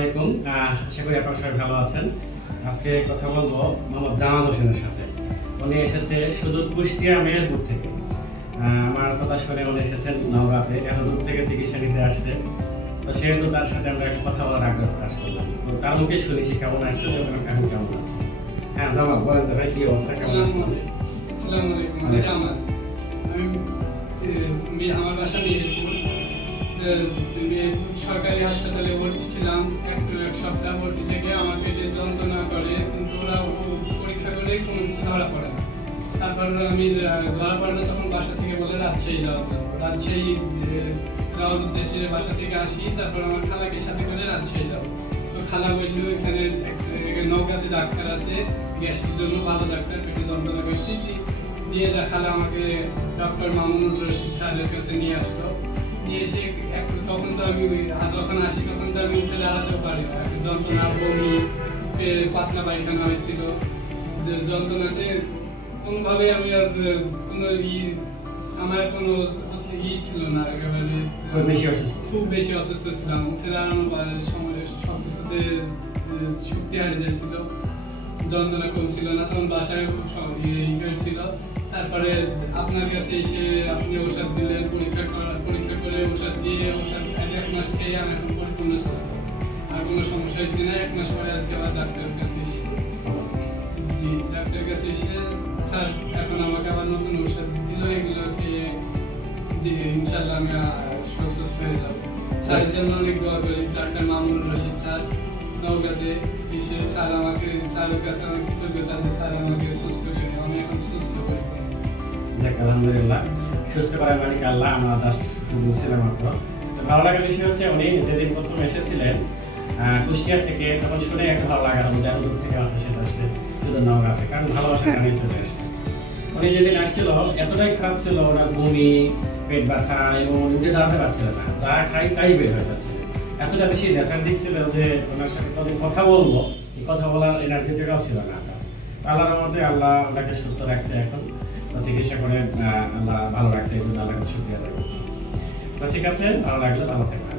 আলাইকুম। আশা করি আপনারা সবাই ভালো আছেন। আজকে কথা বলবো মোহাম্মদ জামাল হোসেনের সাথে। উনি এসেছে সুদূর কুষ্টিয়া মেহেরপুর থেকে। আমার কথা শুনে উনি এসেছেন নওগাঁতে, এত দূর থেকে চিকিৎসা নিতে আসছে। তো সেহেতু তার সাথে আমরা একটা কথা বলার আগ্রহ প্রকাশ করলাম। তো তার মুখে শুনি সে কেমন আসছে এবং এখন কেমন আছে। হ্যাঁ জামাল, বলেন তো ভাই কি অবস্থা, কেমন আছেন? আসসালামু আলাইকুম। আমি জামাল। আমি আমার বাসা মেহেরপুর। সরকারি হাসপাতালে ভর্তি ছিলাম এক সপ্তাহ। ভর্তি থেকে আমার পেটে যন্ত্রণা করে, কিন্তু ওরা পরীক্ষা করে কোনো কিছু ধরা পড়ে না। তারপর আমি ধরা পড়ে না, তখন বাসা থেকে বলে রাজশাহী যাওয়ার জন্য। রাজশাহী যাওয়ার উদ্দেশ্যে বাসা থেকে আসি। তারপর আমার খালাকে সাথে করে রাজশাহী যাবো। তো খালা বললো এখানে নওগাঁতে ডাক্তার আছে গ্যাসের জন্য, ভালো ডাক্তার, পেটে যন্ত্রণা করছি দিয়ে দেখালে আমাকে ডক্টর মামুনুর রশিদ স্যারের কাছে নিয়ে আসলো। নিয়ে এসে তখন তো আমি যখন আসি তখন তো আমি উঠে দাঁড়াতেও পারি না। যন্ত্রণা, বমি, পাতলা পায়খানা হয়েছিল। যন্ত্রণাতে কোনোভাবে আমি আর কোনো আমার কোনো ছিল না, একেবারে খুব বেশি অসুস্থ ছিলাম। উঠে দাঁড়ানোর সময় সবকিছুতে শক্তি হারিয়ে যাচ্ছিল, যন্ত্রণা কমছিল না। তখন বাসায় খুব ছিল। তারপরে আপনার কাছে এসে আপনি ঔষধ দিলেন, পরীক্ষা করে ওষুধ দিয়ে ওষুধ 1 মাস খেয়ে আমি এখন পরিপূর্ণ সুস্থ, আর কোনো সমস্যা হচ্ছে না। 1 মাস পরে আজকে আবার ডাক্তারের কাছে এসে ডাক্তারের কাছে এসে স্যার এখন আমাকে আবার নতুন ওষুধ দিল, এগুলো খেয়ে ইনশাল্লাহ আমি সুস্থ হয়ে যাবো। স্যারের জন্য অনেক দোয়া করি। ডাক্তার মামুনুর রশিদ স্যার নওগাঁতে এসে স্যারের কাছে অনেক কৃতজ্ঞতা যে স্যার আমাকে সুস্থ করে, আমি এখন সুস্থ করে। আলহামদুলিল্লাহ, সুস্থ করার মালিক আল্লাহ। আমরা জাস্ট শুধু ছিলাম মাত্র। তো ভালো লাগার বিষয় হচ্ছে উনি যেদিন প্রথম এসেছিলেন কুষ্টিয়া থেকে, তখন শুনে একটা ভালো লাগা হলো যে এত দূর থেকে আমার সেটা আসছে শুধু নওগাঁতে, কারণ ভালোবাসা কারণে চলে এসছে। উনি যেদিন আসছিল এতটাই খারাপ ছিল, ওনার বমি, পেট ব্যথা এবং উঠে দাঁড়াতে পারছিলেন না, যা খাই তাই বের হয়ে যাচ্ছে। এতটা বেশি লেথার্জিক ছিল যে ওনার সাথে কত কথা বলবো, এই কথা বলার এনার্জিটাও ছিল না। আল্লাহর মধ্যে আল্লাহ ওনাকে সুস্থ রাখছে, এখন চিকিৎসা করে আল্লাহ ভালো রাখছে, এই জন্য আল্লাহকে শুকরিয়া আদায় করছি। তো ঠিক আছে, ভালো লাগলে ভালো থাকবে।